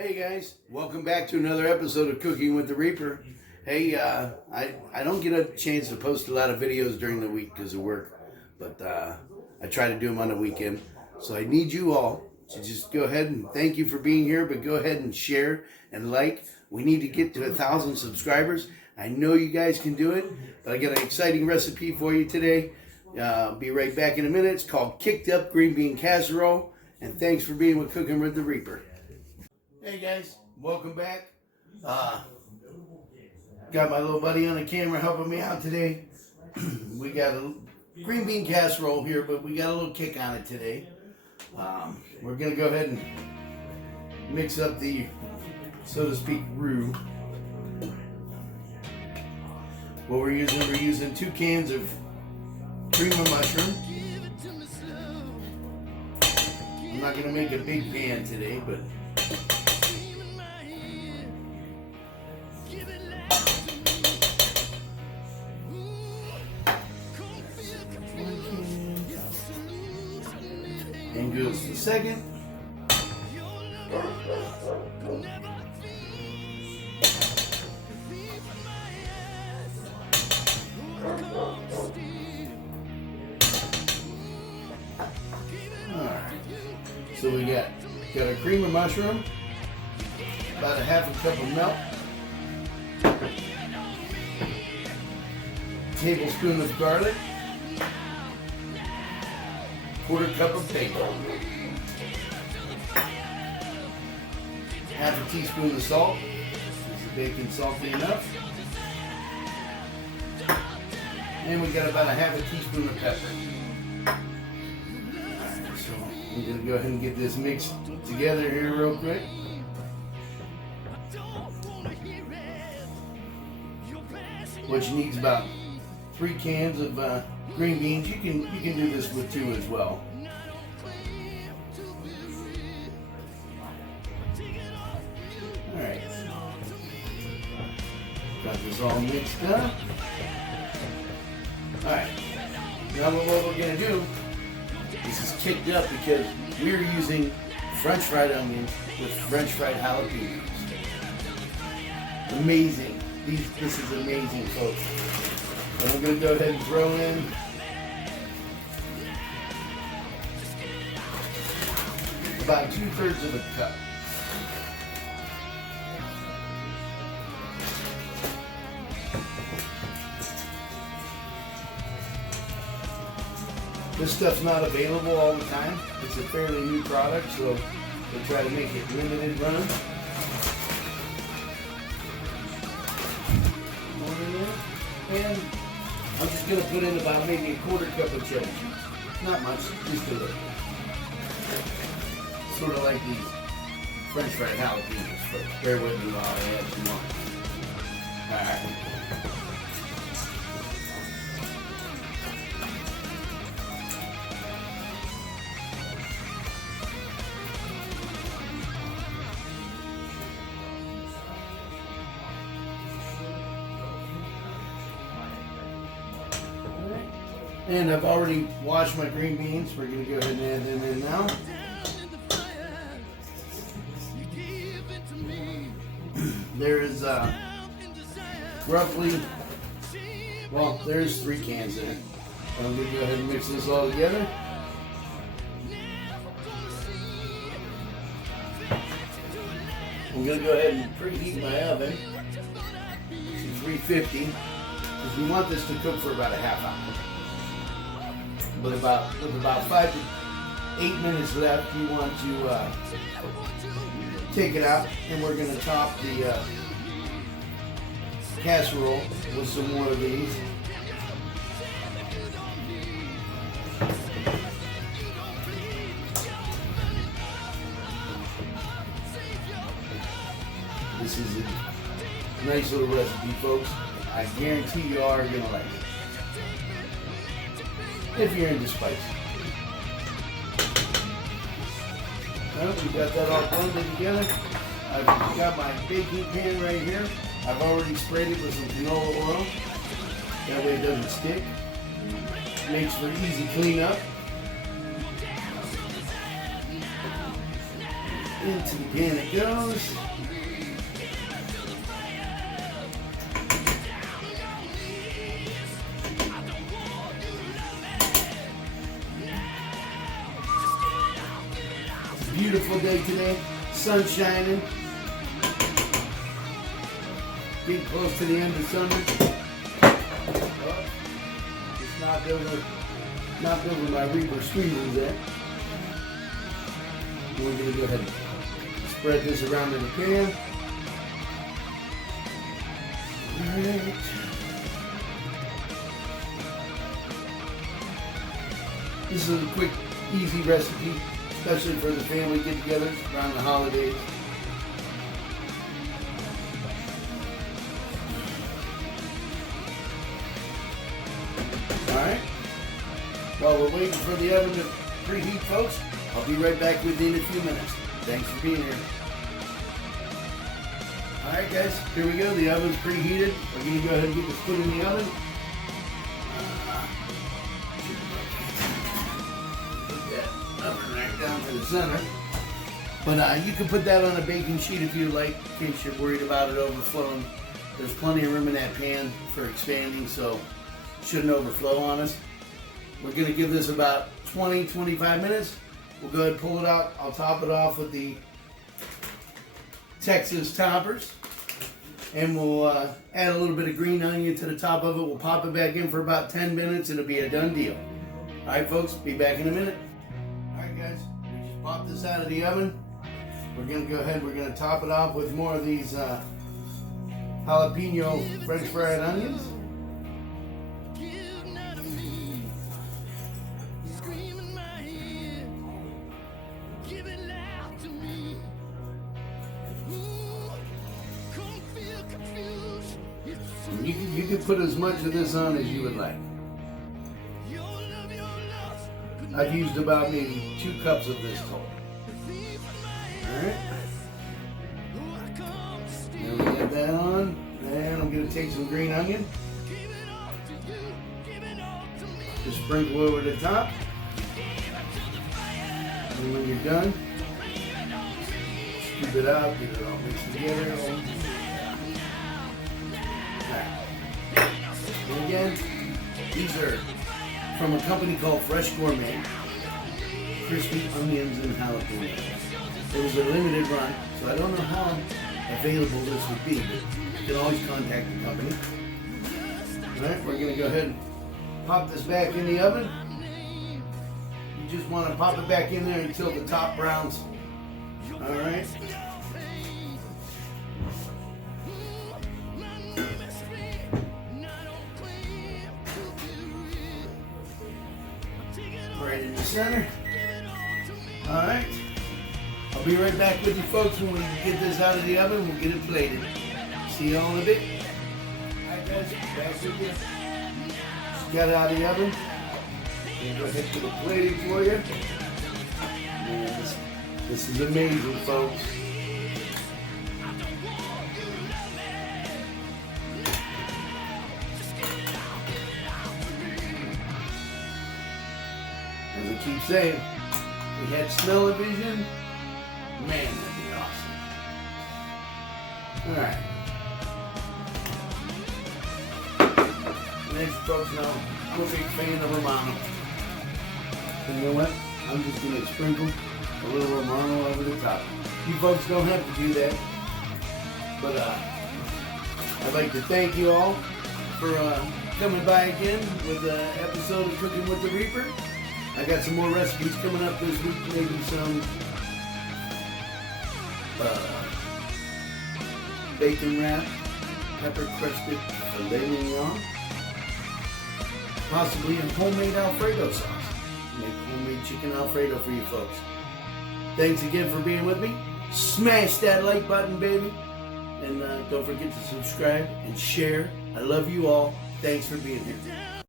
Hey guys, welcome back to another episode of Cooking with the Reaper. Hey, I don't get a chance to post a lot of videos during the week because of work, but I try to do them on the weekend. So I need you all to just go ahead and thank you for being here, but go ahead and share and like. We need to get to 1,000 subscribers. I know you guys can do it, but I got an exciting recipe for you today. Be right back in a minute. It's called Kicked Up Green Bean Casserole, and thanks for being with Cooking with the Reaper. Hey guys, welcome back. Got my little buddy on the camera helping me out today. We got a green bean casserole here, but we got a little kick on it today. We're going to go ahead and mix up the, so to speak, roux. What we're using 2 cans of cream of mushroom. I'm not going to make a big pan today, but and goes the second. Alright, so we got a cream of mushroom, about a half a cup of milk, tablespoon of garlic, quarter cup of bacon, half a teaspoon of salt. Is the bacon salty enough? And we got about a half a teaspoon of pepper. Alright, so I'm going to go ahead and get this mixed together here real quick. What you need is about 3 cans of green beans. You can do this with 2 as well. Alright. Got this all mixed up. Alright. Now what we're going to do, this is kicked up because we're using French fried onions with French fried jalapenos. Amazing. This is amazing, folks. And I'm going to go ahead and throw in about 2/3 of a cup. This stuff's not available all the time. It's a fairly new product, so we try to make it limited run. And I'm just going to put in about maybe a quarter cup of cheddar cheese. Not much, just a little. Sort of like these French fried jalapenos, but bear with me while I add some more. Alright. And I've already washed my green beans. We're going to go ahead and add them in now. There is roughly, well, there's 3 cans there. So I'm going to go ahead and mix this all together. I'm going to go ahead and preheat my oven to 350 because we want this to cook for about a half hour. With about 5 to 8 minutes left, you want to take it out, and we're going to top the casserole with some more of these. This is a nice little recipe, folks. I guarantee you are going to like it. If you're into spice. Well, we got that all blended together. I've got my baking pan right here. I've already sprayed it with some canola oil. That way it doesn't stick. Makes for easy cleanup. Into the pan it goes. It's a beautiful day today. Sun shining. Getting close to the end of summer. Oh, just knocked over my Reaper squeezers there. We're going to go ahead and spread this around in the pan. Alright. This is a quick, easy recipe, especially for the family get-togethers around the holidays. Alright. While we're waiting for the oven to preheat, folks, I'll be right back with you in a few minutes. Thanks for being here. Alright guys, here we go. The oven's preheated. We're going to go ahead and get this put in the oven. Put that oven right down to the center. But you can put that on a baking sheet if you like, in case you're worried about it overflowing. There's plenty of room in that pan for expanding, so it shouldn't overflow on us. We're going to give this about 20-25 minutes. We'll go ahead and pull it out. I'll top it off with the Texas toppers. And we'll add a little bit of green onion to the top of it. We'll pop it back in for about 10 minutes and it'll be a done deal. Alright folks, be back in a minute. Alright guys, we just popped this out of the oven. We're going to go ahead, we're going to top it off with more of these jalapeno French fried onions. You can put as much of this on as you would like. I've used about maybe 2 cups of this total. Alright. Then we get that on. And I'm going to take some green onion. Just sprinkle over the top. And when you're done, scoop it out, get it all mixed together. And again, these are from a company called Fresh Gourmet. Crispy onions and jalapenos. It was a limited run, so I don't know how available this would be, but you can always contact the company. Alright, we're going to go ahead and pop this back in the oven. You just want to pop it back in there until the top browns. Alright. Right in the center. Alright. I'll be right back with you folks when we get this out of the oven. We'll get it plated. See y'all in a bit. Alright guys, back with you. Just got it out of the oven. I'm going to go ahead and get it plated for you. Man, this is amazing, folks. As I keep saying, we had smell-o-vision. Man, that'd be awesome. Alright. And as you folks know, I'm a big fan of Romano. And you know what? I'm just going to sprinkle a little Romano over the top. You folks don't have to do that. But I'd like to thank you all for coming by again with an episode of Cooking with the Reaper. I got some more recipes coming up this week, maybe some bacon wrap, pepper crusted filet mignon, possibly a homemade Alfredo sauce. Make homemade chicken Alfredo for you folks. Thanks again for being with me. Smash that like button, baby. And don't forget to subscribe and share. I love you all. Thanks for being here.